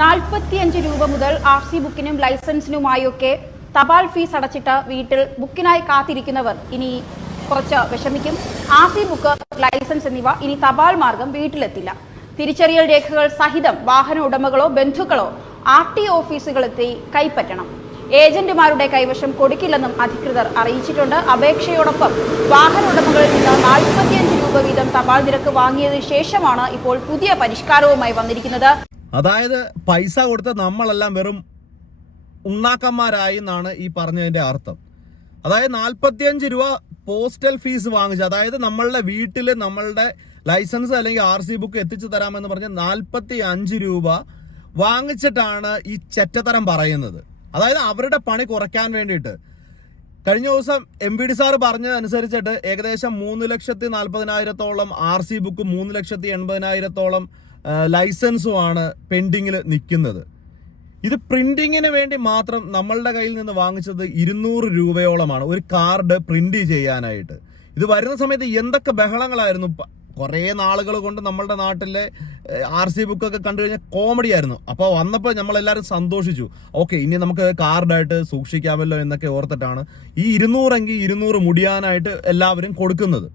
45 രൂപ മുതൽ RC ബുക്കിനും ലൈസൻസിനുമായൊക്കെ തപാൽ ഫീസ് അടച്ചിട്ട് വീട്ടിൽ ബുക്കിനായി കാത്തിരിക്കുന്നവർ ഇനി കുറച്ച് വിഷമിക്കും. RC ബുക്ക്, ലൈസൻസ് എന്നിവ ഇനി തപാൽ മാർഗം വീട്ടിലെത്തില്ല. തിരിച്ചറിയൽ രേഖകൾ സഹിതം വാഹന ഉടമകളോ ബന്ധുക്കളോ RTO ഓഫീസുകളെത്തി കൈപ്പറ്റണം. ഏജന്റുമാരുടെ കൈവശം കൊടുക്കില്ലെന്നും അധികൃതർ അറിയിച്ചിട്ടുണ്ട്. അപേക്ഷയോടൊപ്പം വാഹന ഉടമകളിൽ നിന്ന് 45 രൂപ വീതം തപാൽ നിരക്ക് വാങ്ങിയതിനു ശേഷമാണ് ഇപ്പോൾ പുതിയ പരിഷ്കാരവുമായി വന്നിരിക്കുന്നത്. അതായത് പൈസ കൊടുത്ത് നമ്മളെല്ലാം വെറും ഉണ്ണാക്കന്മാരായി എന്നാണ് ഈ പറഞ്ഞതിന്റെ അർത്ഥം. അതായത് 45 രൂപ പോസ്റ്റൽ ഫീസ് വാങ്ങിച്ച്, അതായത് നമ്മളുടെ വീട്ടിൽ നമ്മളുടെ ലൈസൻസ് അല്ലെങ്കിൽ RC ബുക്ക് എത്തിച്ചു തരാമെന്ന് പറഞ്ഞ് 45 രൂപ വാങ്ങിച്ചിട്ടാണ് ഈ ചെറ്റത്തരം പറയുന്നത്. അതായത് അവരുടെ പണി കുറയ്ക്കാൻ വേണ്ടിയിട്ട്. കഴിഞ്ഞ ദിവസം MVD സാറ് പറഞ്ഞതനുസരിച്ചിട്ട് ഏകദേശം 3,40,000-ഓളം RC ബുക്കും 3,80,000-ഓളം ലൈസൻസുമാണ് പെൻഡിങ്ങിൽ നിൽക്കുന്നത്. ഇത് പ്രിന്റിങ്ങിന് വേണ്ടി മാത്രം നമ്മളുടെ കയ്യിൽ നിന്ന് വാങ്ങിച്ചത് 200 രൂപയോളമാണ് ഒരു കാർഡ് പ്രിന്റ് ചെയ്യാനായിട്ട്. ഇത് വരുന്ന സമയത്ത് എന്തൊക്കെ ബഹളങ്ങളായിരുന്നു. കുറേ നാളുകൾ കൊണ്ട് നമ്മളുടെ നാട്ടിലെ RC ബുക്കൊക്കെ കണ്ടു കഴിഞ്ഞാൽ കോമഡി ആയിരുന്നു. അപ്പോൾ വന്നപ്പോൾ നമ്മളെല്ലാവരും സന്തോഷിച്ചു. ഓക്കെ, ഇനി നമുക്ക് കാർഡായിട്ട് സൂക്ഷിക്കാമല്ലോ എന്നൊക്കെ ഓർത്തിട്ടാണ് ഈ 200 എങ്കിൽ 200 മുടിയാനായിട്ട് എല്ലാവരും കൊടുക്കുന്നത്.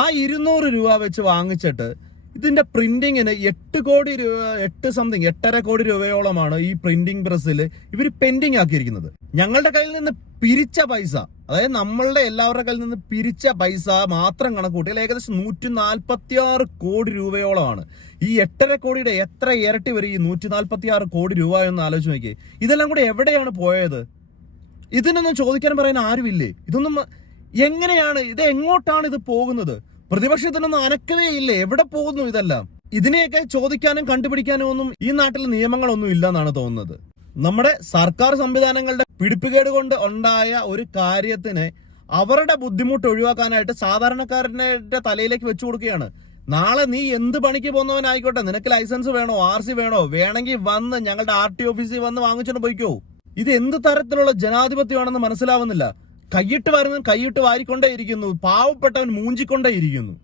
ആ 200 രൂപ വെച്ച് വാങ്ങിച്ചിട്ട് ഇതിന്റെ പ്രിന്റിങ്ങിന് 8.5 കോടി രൂപയോളമാണ് ഈ പ്രിന്റിംഗ് പ്രസ്സിൽ ഇവർ പെൻഡിങ് ആക്കിയിരിക്കുന്നത്. ഞങ്ങളുടെ കയ്യിൽ നിന്ന് പിരിച്ച പൈസ, അതായത് നമ്മളുടെ എല്ലാവരുടെ കയ്യിൽ നിന്ന് പിരിച്ച പൈസ മാത്രം കണക്കൂട്ടിയാൽ ഏകദേശം 146 കോടി രൂപയോളമാണ്. ഈ 8.5 കോടിയുടെ എത്ര ഇരട്ടി വരും ഈ 146 കോടി രൂപ എന്ന് ആലോചിച്ച് നോക്കിയേ. ഇതെല്ലാം കൂടെ എവിടെയാണ് പോയത്? ഇതിനൊന്നും ചോദിക്കാൻ പറയാൻ ആരുമില്ലേ? ഇതൊന്നും എങ്ങനെയാണ്, ഇത് എങ്ങോട്ടാണ് ഇത് പോകുന്നത്? പ്രതിപക്ഷത്തിനൊന്നും അനക്കവേ ഇല്ലേ? എവിടെ പോകുന്നു ഇതെല്ലാം? ഇതിനെയൊക്കെ ചോദിക്കാനും കണ്ടുപിടിക്കാനും ഒന്നും ഈ നാട്ടിൽ നിയമങ്ങളൊന്നും ഇല്ലെന്നാണ് തോന്നുന്നത്. നമ്മുടെ സർക്കാർ സംവിധാനങ്ങളുടെ പിടിപ്പുകേട് കൊണ്ട് ഉണ്ടായ ഒരു കാര്യത്തിന് അവരുടെ ബുദ്ധിമുട്ട് ഒഴിവാക്കാനായിട്ട് സാധാരണക്കാരന്റെ തലയിലേക്ക് വെച്ചു കൊടുക്കുകയാണ്. നാളെ നീ എന്ത് പണിക്ക് പോകുന്നവനായിക്കോട്ടെ, നിനക്ക് ലൈസൻസ് വേണോ, RC വേണോ, വേണമെങ്കിൽ വന്ന് ഞങ്ങളുടെ RTO ഓഫീസിൽ വന്ന് വാങ്ങിച്ചോണ്ട് പോയിക്കോ. ഇത് എന്ത് തരത്തിലുള്ള ജനാധിപത്യമാണെന്ന് മനസ്സിലാവുന്നില്ല. കൈയിട്ട് വരുന്നവൻ കൈയിട്ട് വാരിക്കൊണ്ടേയിരിക്കുന്നു, പാവപ്പെട്ടവൻ മൂഞ്ചിക്കൊണ്ടേയിരിക്കുന്നു.